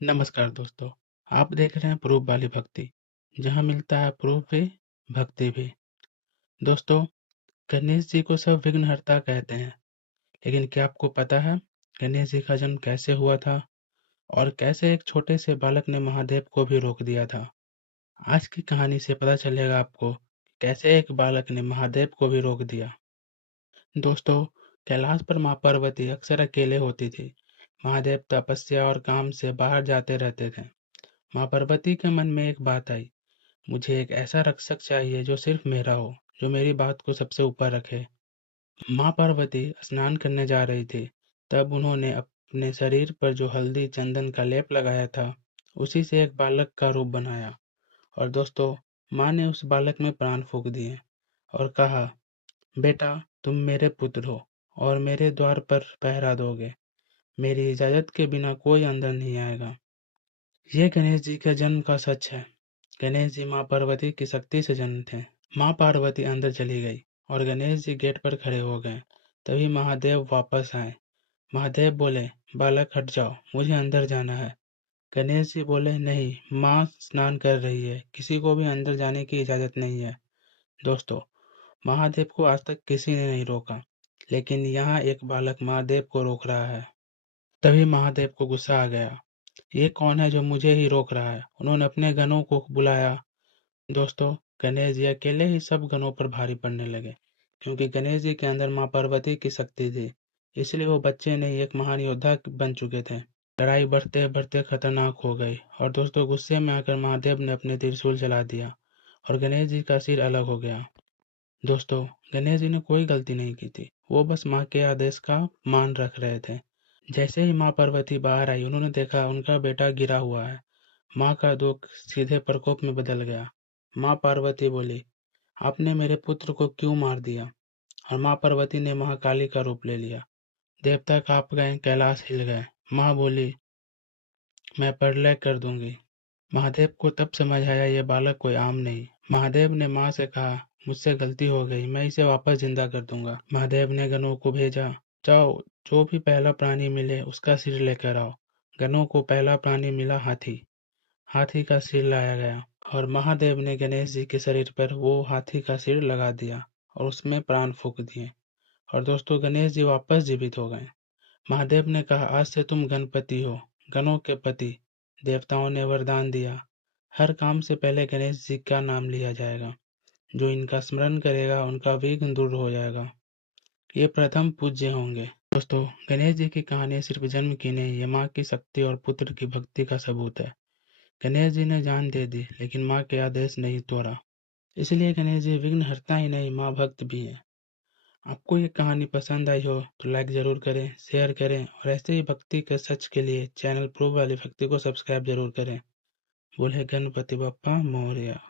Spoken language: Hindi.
नमस्कार दोस्तों, आप देख रहे हैं प्रूफ वाली भक्ति, जहाँ मिलता है प्रूफ भी, भक्ति भी। दोस्तों, गणेश जी को सब विघ्नहर्ता कहते हैं, लेकिन क्या आपको पता है गणेश जी का जन्म कैसे हुआ था और कैसे एक छोटे से बालक ने महादेव को भी रोक दिया था? आज की कहानी से पता चलेगा आपको कैसे एक बालक ने महादेव को भी रोक दिया। दोस्तों, कैलाश पर माँ पार्वती अक्सर अकेले होती थी। महादेव तपस्या और काम से बाहर जाते रहते थे। माँ पार्वती के मन में एक बात आई, मुझे एक ऐसा रक्षक चाहिए जो सिर्फ मेरा हो, जो मेरी बात को सबसे ऊपर रखे। माँ पार्वती स्नान करने जा रही थी, तब उन्होंने अपने शरीर पर जो हल्दी चंदन का लेप लगाया था, उसी से एक बालक का रूप बनाया। और दोस्तों, माँ ने उस बालक में प्राण फूंक दिए और कहा, बेटा तुम मेरे पुत्र हो और मेरे द्वार पर पहरा दोगे। मेरी इजाजत के बिना कोई अंदर नहीं आएगा। ये गणेश जी के जन्म का सच है। गणेश जी माँ पार्वती की शक्ति से जन्म थे। माँ पार्वती अंदर चली गई और गणेश जी गेट पर खड़े हो गए। तभी महादेव वापस आए। महादेव बोले, बालक हट जाओ, मुझे अंदर जाना है। गणेश जी बोले, नहीं, माँ स्नान कर रही है, किसी को भी अंदर जाने की इजाजत नहीं है। दोस्तों, महादेव को आज तक किसी ने नहीं रोका, लेकिन यहाँ एक बालक महादेव को रोक रहा है। तभी महादेव को गुस्सा आ गया। ये कौन है जो मुझे ही रोक रहा है? उन्होंने अपने गणों को बुलाया। दोस्तों, गणेश जी अकेले ही सब गणों पर भारी पड़ने लगे, क्योंकि गणेश जी के अंदर माँ पार्वती की शक्ति थी। इसलिए वो बच्चे नहीं, एक महान योद्धा बन चुके थे। लड़ाई बढ़ते बढ़ते खतरनाक हो गई और दोस्तों, गुस्से में आकर महादेव ने अपने त्रिशूल चला दिया और गणेश जी का सिर अलग हो गया। दोस्तों, गणेश जी ने कोई गलती नहीं की थी, वो बस माँ के आदेश का मान रख रहे थे। जैसे ही माँ पार्वती बाहर आई, उन्होंने देखा उनका बेटा गिरा हुआ है। माँ का दुख सीधे प्रकोप में बदल गया। माँ पार्वती बोली, आपने मेरे पुत्र को क्यों मार दिया? और माँ पार्वती ने महाकाली का रूप ले लिया। देवता कांप गए, कैलाश हिल गए। माँ बोली, मैं प्रलय कर दूंगी। महादेव को तब समझ आया, ये बालक कोई आम नहीं। महादेव ने माँ से कहा, मुझसे गलती हो गई, मैं इसे वापस जिंदा कर दूंगा। महादेव ने गणों को भेजा, जाओ, जो भी पहला प्राणी मिले उसका सिर लेकर आओ। गणों को पहला प्राणी मिला, हाथी। हाथी का सिर लाया गया और महादेव ने गणेश जी के शरीर पर वो हाथी का सिर लगा दिया और उसमें प्राण फूंक दिए। और दोस्तों, गणेश जी वापस जीवित हो गए। महादेव ने कहा, आज से तुम गणपति हो, गणों के पति। देवताओं ने वरदान दिया, हर काम से पहले गणेश जी का नाम लिया जाएगा। जो इनका स्मरण करेगा उनका विघ्न दूर हो जाएगा। ये प्रथम पूज्य होंगे। दोस्तों, गणेश जी की कहानी सिर्फ जन्म की नहीं, ये माँ की शक्ति और पुत्र की भक्ति का सबूत है। गणेश जी ने जान दे दी, लेकिन माँ के आदेश नहीं तोड़ा। इसलिए गणेश जी विघ्नहर्ता ही नहीं, माँ भक्त भी हैं। आपको ये कहानी पसंद आई हो तो लाइक जरूर करें, शेयर करें और ऐसे ही भक्ति के सच के लिए चैनल प्रूव वाली भक्ति को सब्सक्राइब जरूर करें। बोले गणपति बप्पा मोरया।